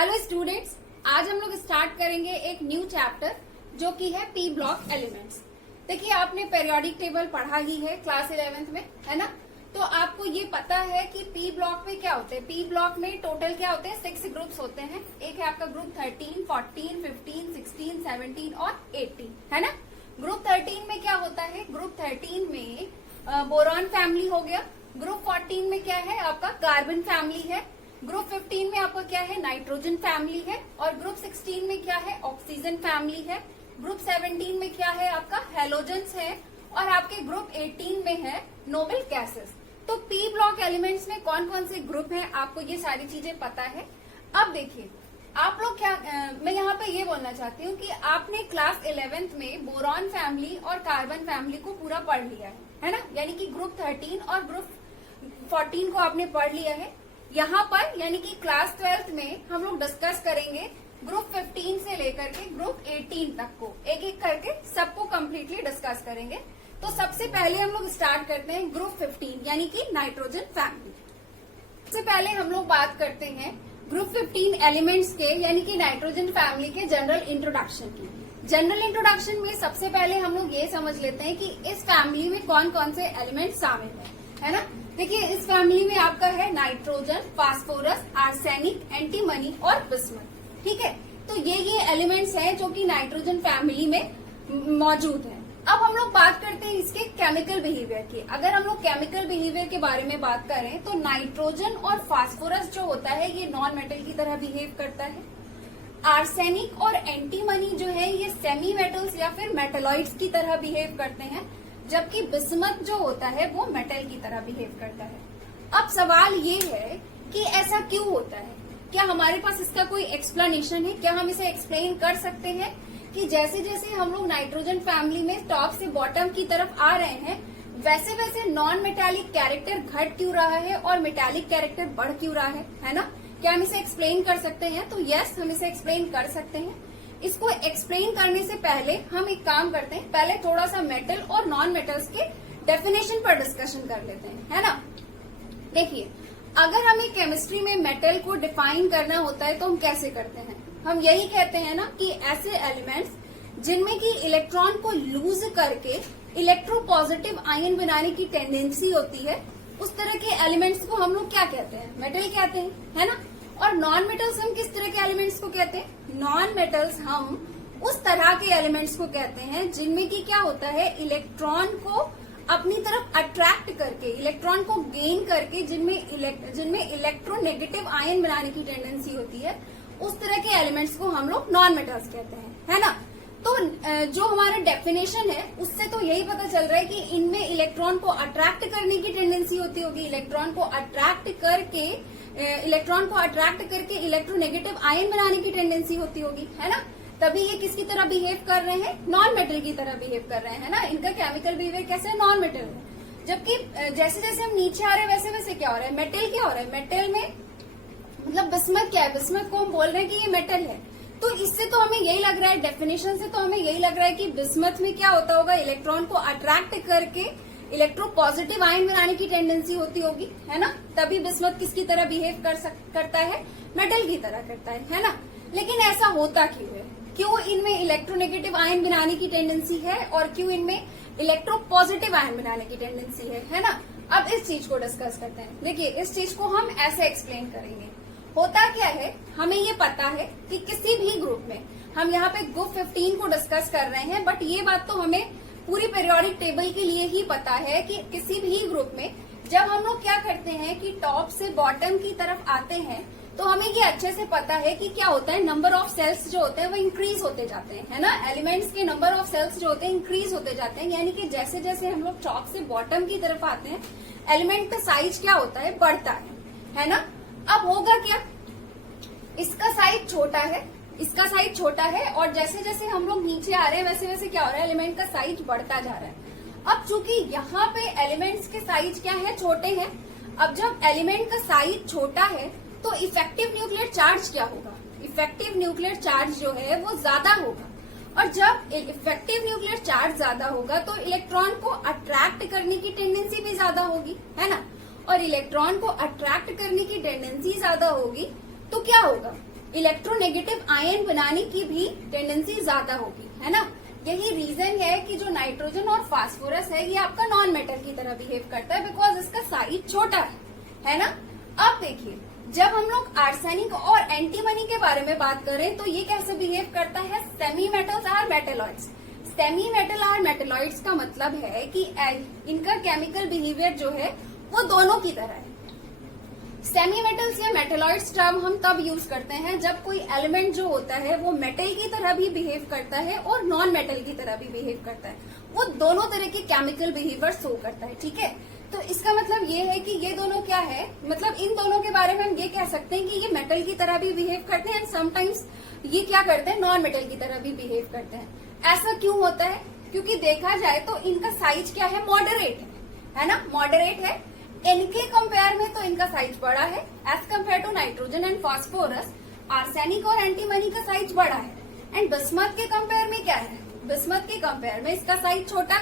Hello students, आज हम लोग स्टार्ट करेंगे एक न्यू चैप्टर जो कि है पी ब्लॉक एलिमेंट्स। देखिए, आपने पेरियोडिक टेबल पढ़ा ही है क्लास 11th में, है ना। तो आपको ये पता है कि पी ब्लॉक में क्या होते हैं। पी ब्लॉक में टोटल क्या होते हैं, 6 ग्रुप्स होते हैं। एक है आपका ग्रुप 13, 14, 15, 16, 17 और 18, है ना। ग्रुप 13 में क्या होता है, ग्रुप 13 में बोरॉन फैमिली हो गया। ग्रुप 14 में क्या है, आपका कार्बन फैमिली है। ग्रुप 15 में आपका क्या है, नाइट्रोजन फैमिली है। और ग्रुप 16 में क्या है, ऑक्सीजन फैमिली है। ग्रुप 17 में क्या है, आपका हेलोजेंस है। और आपके ग्रुप 18 में है नोबल गैसेस। तो पी ब्लॉक एलिमेंट्स में कौन कौन से ग्रुप हैं, आपको ये सारी चीजें पता है। अब देखिए, आप लोग क्या मैं यहाँ पे ये बोलना चाहती हूँ कि आपने क्लास 11th में बोरॉन फैमिली और कार्बन फैमिली को पूरा पढ़ लिया है ना। यानी कि ग्रुप 13 और ग्रुप 14 को आपने पढ़ लिया है। यहाँ पर यानी कि क्लास 12th में हम लोग डिस्कस करेंगे ग्रुप 15 से लेकर के ग्रुप 18 तक को, एक एक करके सबको कम्प्लीटली डिस्कस करेंगे। तो सबसे पहले हम लोग स्टार्ट करते हैं ग्रुप 15 यानी कि नाइट्रोजन फैमिली। सबसे पहले हम लोग बात करते हैं ग्रुप 15 एलिमेंट्स के यानी कि नाइट्रोजन फैमिली के जनरल इंट्रोडक्शन की। जनरल इंट्रोडक्शन में सबसे पहले हम लोग ये समझ लेते हैं कि इस फैमिली में कौन कौन से एलिमेंट शामिल है ना। देखिए, इस फैमिली में आपका है नाइट्रोजन, फास्फोरस, आर्सेनिक, एंटीमनी और बिस्मथ। ठीक है, तो ये एलिमेंट्स हैं जो कि नाइट्रोजन फैमिली में मौजूद है। अब हम लोग बात करते हैं इसके केमिकल बिहेवियर की। अगर हम लोग केमिकल बिहेवियर के बारे में बात करें तो नाइट्रोजन और फास्फोरस जो होता है ये नॉन मेटल की तरह बिहेव करता है। आर्सेनिक और एंटीमनी जो है ये सेमी मेटल्स या फिर मेटलॉइड्स की तरह बिहेव करते हैं, जबकि बिस्मथ जो होता है वो मेटल की तरह बिहेव करता है। अब सवाल ये है कि ऐसा क्यों होता है, क्या हमारे पास इसका कोई एक्सप्लेनेशन है, क्या हम इसे एक्सप्लेन कर सकते हैं कि जैसे जैसे हम लोग नाइट्रोजन फैमिली में टॉप से बॉटम की तरफ आ रहे हैं वैसे वैसे नॉन मेटालिक कैरेक्टर घट क्यों रहा है और मेटालिक कैरेक्टर बढ़ क्यों रहा है ना। क्या हम इसे एक्सप्लेन कर सकते हैं? तो यस, हम इसे एक्सप्लेन कर सकते हैं। इसको एक्सप्लेन करने से पहले हम एक काम करते हैं, पहले थोड़ा सा मेटल और नॉन मेटल्स के डेफिनेशन पर डिस्कशन कर लेते हैं, है ना। देखिए, अगर हमें केमिस्ट्री में मेटल को डिफाइन करना होता है तो हम कैसे करते हैं, हम यही कहते हैं ना कि ऐसे एलिमेंट्स जिनमें कि इलेक्ट्रॉन को लूज करके इलेक्ट्रोपॉजिटिव आयन बनाने की टेंडेंसी होती है, उस तरह के एलिमेंट्स को हम लोग क्या कहते हैं, मेटल कहते हैं, है ना। और नॉन मेटल्स हम किस तरह के एलिमेंट्स को कहते हैं, नॉन मेटल्स हम उस तरह के एलिमेंट्स को कहते हैं जिनमें कि क्या होता है, इलेक्ट्रॉन को अपनी तरफ अट्रैक्ट करके, इलेक्ट्रॉन को गेन करके, जिनमें इलेक्ट्रोनेगेटिव आयन बनाने की टेंडेंसी होती है, उस तरह के एलिमेंट्स को हम लोग नॉन मेटल्स कहते हैं, है ना। तो जो हमारा डेफिनेशन है उससे तो यही पता चल रहा है कि इनमें इलेक्ट्रॉन को अट्रैक्ट करने की टेंडेंसी होती होगी, इलेक्ट्रॉन को अट्रैक्ट करके इलेक्ट्रोनेगेटिव आयन बनाने की टेंडेंसी होती होगी, है ना। तभी ये किसकी तरह बिहेव कर रहे हैं, नॉन मेटल की तरह बिहेव कर रहे हैं ना। इनका केमिकल बिहेवियर कैसे है, नॉन मेटल है। जबकि जैसे जैसे हम नीचे आ रहे हैं वैसे वैसे क्या हो रहा है, मेटल क्या हो रहा है, मेटल में मतलब बिस्मथ क्या है, बिस्मथ को हम बोल रहे हैं कि ये मेटल है। तो इससे तो हमें यही लग रहा है, डेफिनेशन से तो हमें यही लग रहा है कि बिस्मथ में क्या होता होगा, इलेक्ट्रॉन को अट्रैक्ट करके इलेक्ट्रोपॉजिटिव आयन बनाने की टेंडेंसी होती होगी, है ना। तभी बिस्मथ किसकी तरह बिहेव करता है, मेटल की तरह करता है ना। लेकिन ऐसा होता क्यों है, क्यों इनमें इलेक्ट्रोनेगेटिव आयन बनाने की टेंडेंसी है और क्यों इनमें इलेक्ट्रोपॉजिटिव आयन बनाने की टेंडेंसी है ना। अब इस चीज को डिस्कस करते हैं। देखिए, इस चीज को हम ऐसे एक्सप्लेन करेंगे। होता क्या है, हमें ये पता है कि किसी भी ग्रुप में, हम यहाँ पे ग्रुप 15 को डिस्कस कर रहे हैं, बट ये बात तो हमें पूरी पीरियोडिक टेबल के लिए ही पता है कि किसी भी ग्रुप में जब हम लोग क्या करते हैं कि टॉप से बॉटम की तरफ आते हैं तो हमें ये अच्छे से पता है कि क्या होता है, नंबर ऑफ सेल्स जो होते हैं वो इंक्रीज होते जाते हैं, है ना। एलिमेंट्स के नंबर ऑफ सेल्स जो होते हैं इंक्रीज होते जाते हैं, यानी कि जैसे जैसे हम लोग टॉप से बॉटम की तरफ आते हैं एलिमेंट का साइज क्या होता है, बढ़ता है ना। अब होगा क्या, इसका साइज छोटा है, इसका साइज छोटा है, और जैसे जैसे हम लोग नीचे आ रहे हैं वैसे वैसे क्या हो रहा है, एलिमेंट का साइज बढ़ता जा रहा है। अब चूंकि यहाँ पे एलिमेंट्स के साइज क्या है, छोटे हैं। अब जब एलिमेंट का साइज छोटा है तो इफेक्टिव न्यूक्लियर चार्ज क्या होगा, इफेक्टिव न्यूक्लियर चार्ज जो है वो ज्यादा होगा। और जब इफेक्टिव न्यूक्लियर चार्ज ज्यादा होगा तो इलेक्ट्रॉन को अट्रैक्ट करने की टेंडेंसी भी ज्यादा होगी, है ना। और इलेक्ट्रॉन को अट्रैक्ट करने की टेंडेंसी ज्यादा होगी तो क्या होगा, इलेक्ट्रोनेगेटिव आयन बनाने की भी टेंडेंसी ज्यादा होगी, है ना। यही रीजन है कि जो नाइट्रोजन और फास्फोरस है ये आपका नॉन मेटल की तरह बिहेव करता है, बिकॉज इसका साइज छोटा है ना। अब देखिए, जब हम लोग आर्सेनिक और एंटीमनी के बारे में बात करें तो ये कैसे बिहेव करता है, semi metals or metalloids. Semi metal or metalloids का मतलब है कि इनका केमिकल बिहेवियर जो है वो दोनों की तरह है। सेमी मेटल्स या मेटेलॉइड्स टर्म हम तब यूज करते हैं जब कोई एलिमेंट जो होता है वो मेटल की तरह भी बिहेव करता है और नॉन मेटल की तरह भी बिहेव करता है, वो दोनों तरह के केमिकल बिहेवियर शो करता है, ठीक है। तो इसका मतलब ये है कि ये दोनों क्या है, मतलब इन दोनों के बारे में हम ये कह सकते हैं कि ये मेटल की तरह भी बिहेव करते हैं एंड समटाइम्स ये क्या करते हैं, नॉन मेटल की तरह भी बिहेव करते हैं। ऐसा क्यों होता है, क्योंकि देखा जाए तो इनका साइज क्या है, मॉडरेट है ना, मॉडरेट है। इनके कंपेयर में तो इनका साइज बड़ा है as compare to nitrogen and phosphorus. Arsenic और एंटीमनी का साइज बड़ा है एंड बिस्मथ के कंपेयर में क्या है, बिस्मथ के कंपेयर में इसका साइज छोटा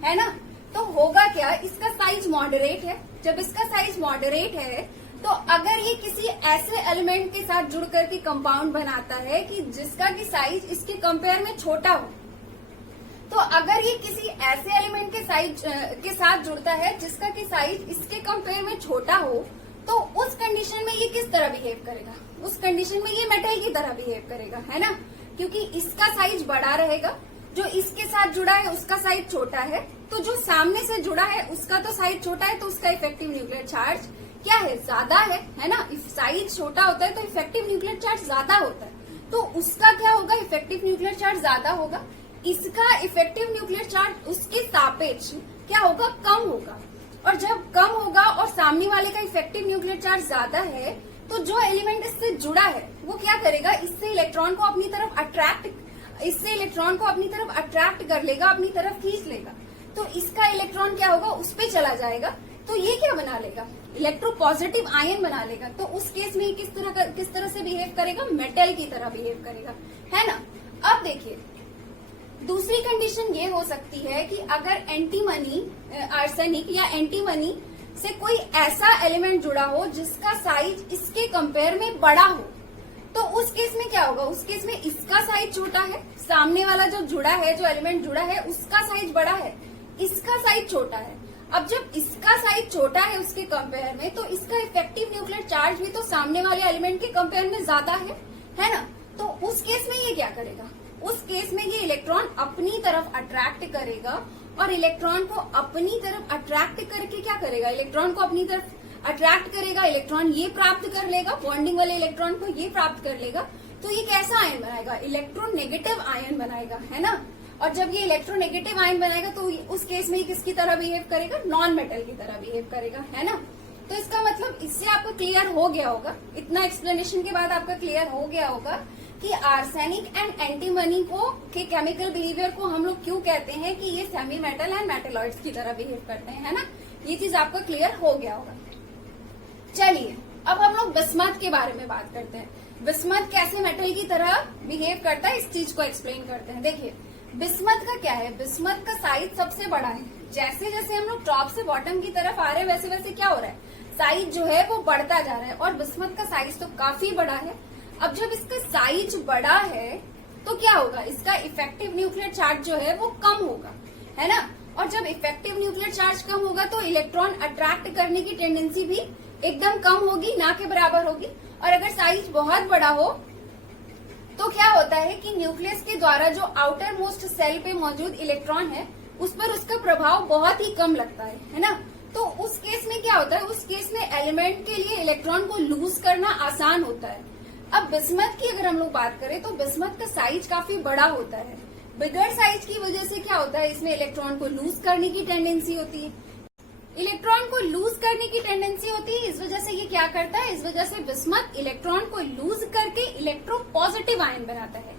है ना। तो होगा क्या, इसका साइज मॉडरेट है। जब इसका साइज मॉडरेट है तो अगर ये किसी ऐसे एलिमेंट के साथ जुड़ करके कंपाउंड बनाता है कि जिसका की साइज इसके कंपेयर में छोटा हो, तो अगर ये किसी ऐसे एलिमेंट के साथ जुड़ता है जिसका की साइज इसके कंपेयर में छोटा हो, तो उस कंडीशन में ये किस तरह बिहेव करेगा, उस कंडीशन में ये मेटल की तरह बिहेव करेगा, है ना। क्योंकि इसका साइज बड़ा रहेगा, जो इसके साथ जुड़ा है उसका साइज छोटा है, तो जो सामने से जुड़ा है उसका तो साइज छोटा है, तो उसका इफेक्टिव न्यूक्लियर चार्ज क्या है, ज्यादा है ना। इफ साइज छोटा होता है तो इफेक्टिव न्यूक्लियर चार्ज ज्यादा होता है, तो उसका क्या होगा, इफेक्टिव न्यूक्लियर चार्ज ज्यादा होगा। इसका इफेक्टिव न्यूक्लियर चार्ज उसके सापेक्ष क्या होगा, कम होगा। और जब कम होगा और सामने वाले का इफेक्टिव न्यूक्लियर चार्ज ज्यादा है, तो जो एलिमेंट इससे जुड़ा है वो क्या करेगा, इससे इलेक्ट्रॉन को अपनी तरफ अट्रैक्ट कर लेगा, अपनी तरफ खींच लेगा। तो इसका इलेक्ट्रॉन क्या होगा, उस पे चला जाएगा, तो ये क्या बना लेगा, इलेक्ट्रोपॉजिटिव आयन बना लेगा। तो उस केस में किस तरह से बिहेव करेगा, मेटल की तरह बिहेव करेगा, है ना। अब देखिए, दूसरी कंडीशन ये हो सकती है कि अगर एंटीमनी, आर्सेनिक या एंटीमनी से कोई ऐसा एलिमेंट जुड़ा हो जिसका साइज इसके कंपेयर में बड़ा हो, तो उस केस में क्या होगा, उस केस में इसका साइज छोटा है, सामने वाला जो जुड़ा है, जो एलिमेंट जुड़ा है उसका साइज बड़ा है, इसका साइज छोटा है। अब जब इसका साइज छोटा है उसके कंपेयर में, तो इसका इफेक्टिव न्यूक्लियर चार्ज भी तो सामने वाले एलिमेंट के कंपेयर में ज्यादा है ना। तो उस केस में ये क्या करेगा, उस केस में ये इलेक्ट्रॉन अपनी तरफ अट्रैक्ट करेगा, और इलेक्ट्रॉन को अपनी तरफ अट्रैक्ट करके क्या करेगा, इलेक्ट्रॉन को अपनी तरफ अट्रैक्ट करेगा, इलेक्ट्रॉन ये प्राप्त कर लेगा, बॉन्डिंग वाले इलेक्ट्रॉन को ये प्राप्त कर लेगा। तो ये कैसा आयन बनाएगा, इलेक्ट्रोनेगेटिव आयन बनाएगा, है ना। और जब ये इलेक्ट्रोनेगेटिव आयन बनाएगा तो उस केस में ये किसकी तरह बिहेव करेगा, नॉन मेटल की तरह बिहेव करेगा, है ना। तो इसका मतलब इससे आपको क्लियर हो गया होगा, इतना एक्सप्लेनेशन के बाद आपका क्लियर हो गया होगा कि आर्सेनिक एंड एंटीमनी के केमिकल बिहेवियर को हम लोग क्यों कहते हैं कि ये सेमी मेटल एंड मेटेलॉइड्स की तरह बिहेव करते हैं, है ना। ये चीज आपको क्लियर हो गया होगा। चलिए अब हम लोग बिस्मथ के बारे में बात करते हैं। बिस्मथ कैसे मेटल की तरह बिहेव करता है, इस चीज को एक्सप्लेन करते हैं। देखिए, बिस्मथ का क्या है, बिस्मथ का साइज सबसे बड़ा है। जैसे जैसे हम लोग टॉप से बॉटम की तरफ आ रहे हैं वैसे वैसे क्या हो रहा है, साइज जो है वो बढ़ता जा रहा है, और बिस्मथ का साइज तो काफी बड़ा है। अब जब इसका साइज बड़ा है तो क्या होगा, इसका इफेक्टिव न्यूक्लियर चार्ज जो है वो कम होगा, है ना। और जब इफेक्टिव न्यूक्लियर चार्ज कम होगा तो इलेक्ट्रॉन अट्रैक्ट करने की टेंडेंसी भी एकदम कम होगी, ना के बराबर होगी। और अगर साइज बहुत बड़ा हो तो क्या होता है कि न्यूक्लियस के द्वारा जो आउटर मोस्ट सेल पे मौजूद इलेक्ट्रॉन है उस पर उसका प्रभाव बहुत ही कम लगता है ना। तो उस केस में क्या होता है, उस केस में एलिमेंट के लिए इलेक्ट्रॉन को लूज करना आसान होता है। अब बिस्मथ की अगर हम लोग बात करें तो बिस्मथ का साइज काफी बड़ा होता है। बिगर साइज की वजह से क्या होता है, इसमें इलेक्ट्रॉन को लूज करने की टेंडेंसी होती है, इलेक्ट्रॉन को लूज करने की टेंडेंसी होती है। इस वजह से ये क्या करता है, इस वजह से बिस्मथ इलेक्ट्रॉन को लूज करके इलेक्ट्रोपॉजिटिव आयन बनाता है,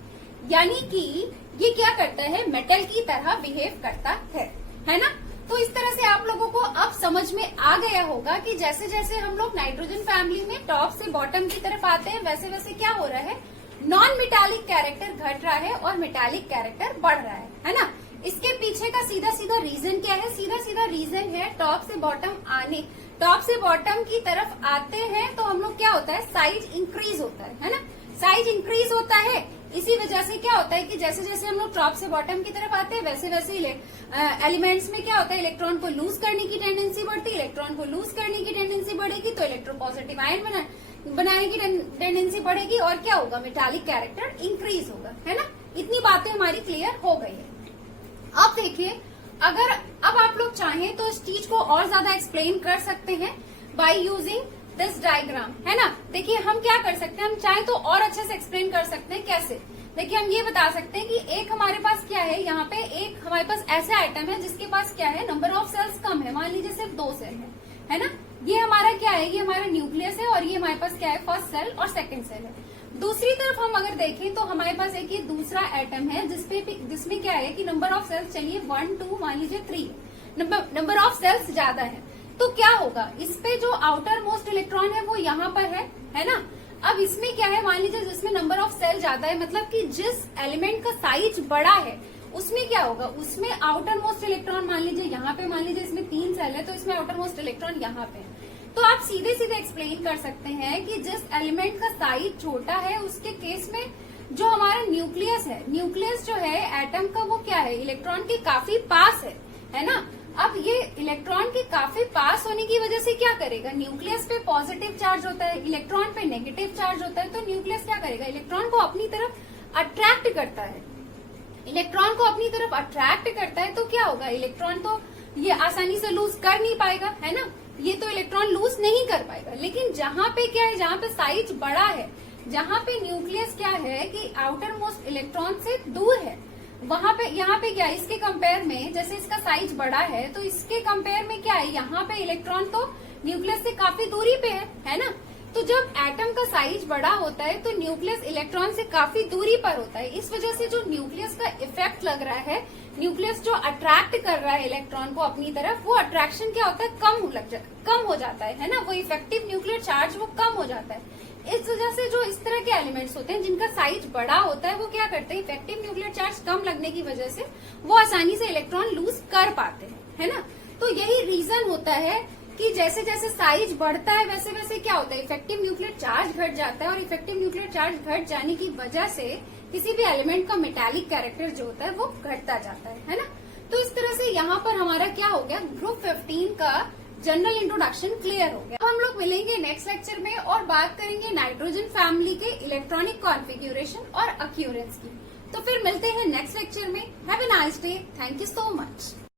यानी कि ये क्या करता है, मेटल की तरह बिहेव करता है ना। तो इस तरह से आप लोगों को अब समझ में आ गया होगा कि जैसे जैसे हम लोग नाइट्रोजन फैमिली में टॉप से बॉटम की तरफ आते हैं वैसे वैसे क्या हो रहा है, नॉन मेटालिक कैरेक्टर घट रहा है और मेटालिक कैरेक्टर बढ़ रहा है ना। इसके पीछे का सीधा सीधा रीजन क्या है, सीधा सीधा रीजन है टॉप से बॉटम की तरफ आते हैं तो हम लोग क्या होता है, साइज इंक्रीज होता है ना। साइज इंक्रीज होता है। इसी वजह से क्या होता है कि जैसे जैसे हम लोग टॉप से बॉटम की तरफ आते हैं वैसे वैसे एलिमेंट्स में क्या होता है, इलेक्ट्रॉन को लूज करने की टेंडेंसी बढ़ती है। इलेक्ट्रॉन को लूज करने की टेंडेंसी बढ़ेगी तो इलेक्ट्रोपॉजिटिव आयन बनाने की टेंडेंसी बढ़ेगी और क्या होगा, मेटालिक कैरेक्टर इंक्रीज होगा, है ना। इतनी बातें हमारी क्लियर हो गई है। अब देखिए, अगर अब आप लोग चाहें तो इस चीज को और ज्यादा एक्सप्लेन कर सकते हैं बाय यूजिंग दिस डायग्राम, है ना। देखिए हम क्या कर सकते हैं, हम चाहें तो और अच्छे से एक्सप्लेन कर सकते हैं। कैसे, देखिए हम ये बता सकते हैं कि एक हमारे पास क्या है, यहाँ पे एक हमारे पास ऐसा आइटम है जिसके पास क्या है, नंबर ऑफ सेल्स कम है। मान लीजिए सिर्फ 2 सेल है ना। ये हमारा क्या है, ये हमारा न्यूक्लियस है और ये हमारे पास क्या है, फर्स्ट सेल और सेकेंड सेल है। दूसरी तरफ हम अगर देखें तो हमारे पास एक ये दूसरा एटम है जिसमें क्या है कि नंबर ऑफ सेल्स चलिए 1 2 मान लीजिए 3 नंबर ऑफ सेल्स ज्यादा है। तो क्या होगा, इस पे जो आउटर मोस्ट इलेक्ट्रॉन है वो यहाँ पर है ना। अब इसमें क्या है, मान लीजिए जिसमें नंबर ऑफ सेल ज्यादा है, मतलब कि जिस एलिमेंट का साइज बड़ा है उसमें क्या होगा, उसमें आउटर मोस्ट इलेक्ट्रॉन मान लीजिए यहाँ पे, मान लीजिए इसमें 3 सेल है तो इसमें आउटर मोस्ट इलेक्ट्रॉन यहाँ पे है। तो आप सीधे सीधे एक्सप्लेन कर सकते हैं कि जिस एलिमेंट का साइज छोटा है उसके केस में जो हमारा न्यूक्लियस है, न्यूक्लियस जो है एटम का वो क्या है, इलेक्ट्रॉन के काफी पास है ना। अब ये इलेक्ट्रॉन के काफी पास होने की वजह से क्या करेगा, न्यूक्लियस पे पॉजिटिव चार्ज होता है, इलेक्ट्रॉन पे नेगेटिव चार्ज होता है। तो न्यूक्लियस क्या करेगा, इलेक्ट्रॉन को अपनी तरफ अट्रैक्ट करता है। इलेक्ट्रॉन को अपनी तरफ अट्रैक्ट करता है तो क्या होगा, इलेक्ट्रॉन तो ये आसानी से लूज कर नहीं पाएगा, है ना। ये तो इलेक्ट्रॉन लूज नहीं कर पाएगा। लेकिन जहां पे क्या है, जहां पे साइज बड़ा है, जहां पे न्यूक्लियस क्या है कि आउटर मोस्ट इलेक्ट्रॉन से दूर है, वहां पे यहाँ पे क्या है, इसके कंपेयर में जैसे इसका साइज बड़ा है तो इसके कंपेयर में क्या है, यहाँ पे इलेक्ट्रॉन तो न्यूक्लियस से काफी दूरी पे है ना। तो जब एटम का साइज बड़ा होता है तो न्यूक्लियस इलेक्ट्रॉन से काफी दूरी पर होता है। इस वजह से जो न्यूक्लियस का इफेक्ट लग रहा है, न्यूक्लियस जो अट्रैक्ट कर रहा है इलेक्ट्रॉन को अपनी तरफ, वो अट्रैक्शन क्या होता है, कम हो जाता है ना। वो इफेक्टिव न्यूक्लियर चार्ज वो कम हो जाता है। इस वजह से जो इस तरह के एलिमेंट्स होते हैं जिनका साइज बड़ा होता है वो क्या करते हैं, इफेक्टिव न्यूक्लियर चार्ज कम लगने की वजह से वो आसानी से इलेक्ट्रॉन लूज कर पाते हैं, है ना। तो यही रीजन होता है कि जैसे जैसे साइज बढ़ता है वैसे वैसे क्या होता है, इफेक्टिव न्यूक्लियर चार्ज घट जाता है और इफेक्टिव न्यूक्लियर चार्ज घट जाने की वजह से किसी भी एलिमेंट का मेटालिक कैरेक्टर जो होता है वो घटता जाता है ना। तो इस तरह से यहाँ पर हमारा क्या हो गया, ग्रुप 15 का जनरल इंट्रोडक्शन क्लियर हो गया। अब हम लोग मिलेंगे नेक्स्ट लेक्चर में और बात करेंगे नाइट्रोजन फैमिली के इलेक्ट्रॉनिक कॉन्फ़िगरेशन और अक्यूरेंस की। तो फिर मिलते हैं नेक्स्ट लेक्चर में। Have a nice day, thank you so much.